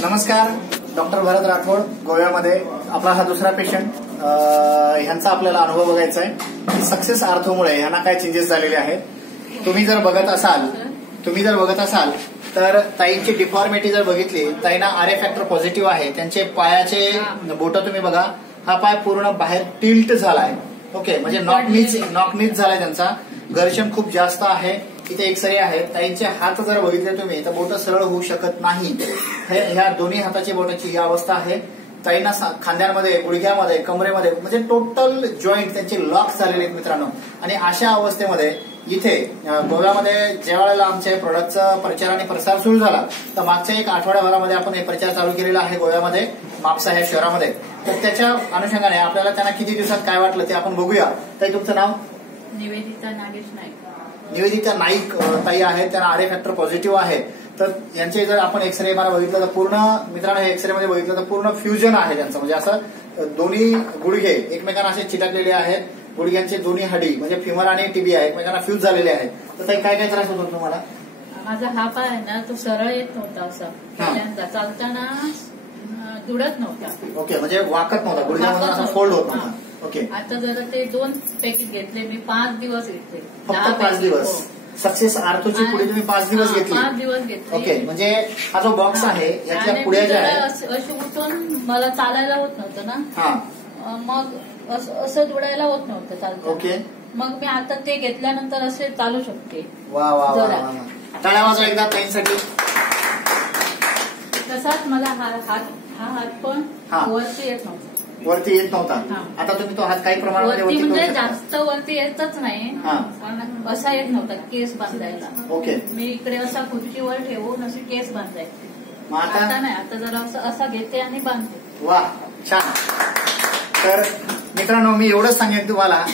नमस्कार, डॉक्टर भरत राठोड गोव्यामध्ये आपला हा दुसरा पेशंट. ह्यांचा आपल्याला अनुभव बघायचा आहे की सक्सेस आर्थोमुळे यांना काय चेंजेस झालेले आहेत. तुम्ही जर बघत असाल तर ताईंची डिफॉर्मिटी जर बघितली, ताईंना आरए फॅक्टर पॉझिटिव्ह आहे. त्यांचे पायाचे बोट तुम्ही बघा, हा पाय पूर्ण बाहेर टिल्ट झालाय. ओके, म्हणजे नॉकनीच झालाय त्यांचा. घर्षण खूप जास्त आहे. इथे एक्सरे आहे. ताईंचे हात जर बघितले तुम्ही तर बोट सरळ होऊ शकत नाही. ह्या दोन्ही हाताची बोटाची ही अवस्था आहे. ताईंना खांद्यांमध्ये, गुडघ्यामध्ये, कमरेमध्ये म्हणजे टोटल जॉईंट त्यांचे लॉक झालेले आहेत मित्रांनो. आणि अशा अवस्थेमध्ये इथे गोव्यामध्ये ज्या वेळेला आमच्या प्रोडक्टचा प्रचार आणि प्रसार सुरू झाला, तर मागच्या एक आठवड्याभरामध्ये आपण हे प्रचार चालू केलेला आहे गोव्यामध्ये, मापसा ह्या शहरामध्ये. तर त्याच्या अनुषंगाने आपल्याला त्यांना किती दिवसात काय वाटलं ते आपण बघूया. ताई, तुमचं नाव? निवेदिता नागेश नाईक. निवेदिता नाईक ताई आहेत. त्यांना आरए फॅक्टर पॉझिटिव्ह आहे. तर यांचे जर आपण एक्सरे मला बघितलं तर पूर्ण मित्रांनो, हे एक्सरे मध्ये बघितलं तर पूर्ण फ्युजन आहे त्यांचं. म्हणजे असं दोन्ही गुडघे एकमेकांना असे चिटकलेले आहेत. गुडघ्यांचे दोन्ही हडी म्हणजे फिमर आणि टिबिया एकमेकांना फ्यूज झालेले आहेत. तर ताई, काय काय त्रास होतो तुम्हाला? माझा हा पाय आहे ना, तो सरळ येत नव्हता. असं पहिल्यांदा चालताना दुडत नव्हता. ओके, म्हणजे वाकत नव्हता, गुडघ्यामध्ये असा फोल्ड होत नव्हता. ओके, आता जरा ते 2 पॅकेट घेतले मी. 5 दिवस घेतले. फक्त 5 दिवस. सक्सेस आर्थोची पुढे तुम्ही 5 दिवस घेतली? 5 दिवस घेतले. ओके, म्हणजे हा जो बॉक्स आहे याच्या पुढे जे आहे, अशी उठून मला चालायला होत नव्हतं ना, मग असं दुडायला होत नव्हतं चालतं. ओके, मग मी आता ते घेतल्यानंतर असे चालू शकते. वा वा वा, टाळ्या वाजवा एकदा ताईंसाठी. तसाच मला हा हात पण वरती येत नव्हता. वरती येत नव्हता. आता तुम्ही तो हात काही प्रमाणामध्ये वरती म्हणजे जास्त वरती येतच नाही, कारण असा येत नव्हता केस बांधायला. ओके, मी इकडे असा खुर्चीवर ठेवून असे केस बांधायचे. आता नाही, आता जरा असा घेते आणि बांधते. वा, छान. तर मित्रांनो, मी एवढंच सांगेन तुम्हाला,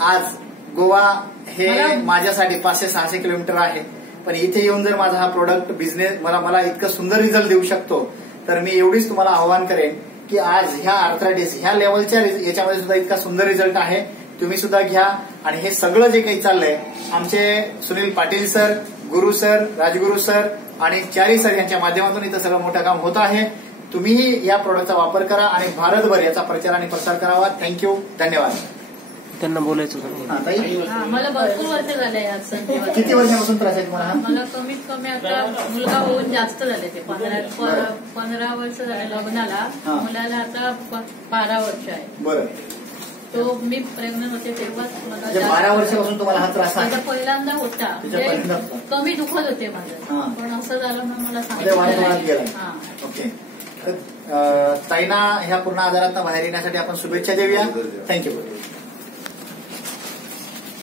आज गोवा हे माझ्यासाठी 500-600 किलोमीटर आहे. पण इथे येऊन जर माझा हा प्रोडक्ट बिझनेस मला इतकं सुंदर रिझल्ट देऊ शकतो, तर मी एवढीच तुम्हाला आव्हान करेन की आज ह्या आर्थरायटिस ह्या लेवलच्या याच्यामध्ये सुद्धा इतका सुंदर रिझल्ट आहे. तुम्ही सुद्धा घ्या. आणि हे सगळं जे काही चाललंय, आमचे सुनील पाटील सर, गुरु सर, राजगुरू सर आणि चारी सर यांच्या माध्यमातून इथं सगळं मोठं काम होत आहे. तुम्हीही या प्रोडक्टचा वापर करा आणि भारतभर याचा प्रचार आणि प्रसार करावा. थँक्यू, धन्यवाद. त्यांना बोलायचं मला भरपूर वर्ष झाले. किती वर्षापासून त्रास आहे तुम्हाला? मला कमीत कमी आता मुलगा होऊन जास्त झाले. ते 15 वर्ष झाले लग्नाला. मुलाला आता 12 वर्ष आहे. बरं. तो मी प्रेग्नंट होते तेव्हाच मला 12 वर्षापासून तुम्हाला हा त्रास आहे? पहिल्यांदा होता. कमी दुखत होते माझं, पण असं झालं म्हणून मला सांगितलं. ओके, ताईंना ह्या पूर्ण आजारात बाहेर येण्यासाठी आपण शुभेच्छा देऊया. थँक्यू.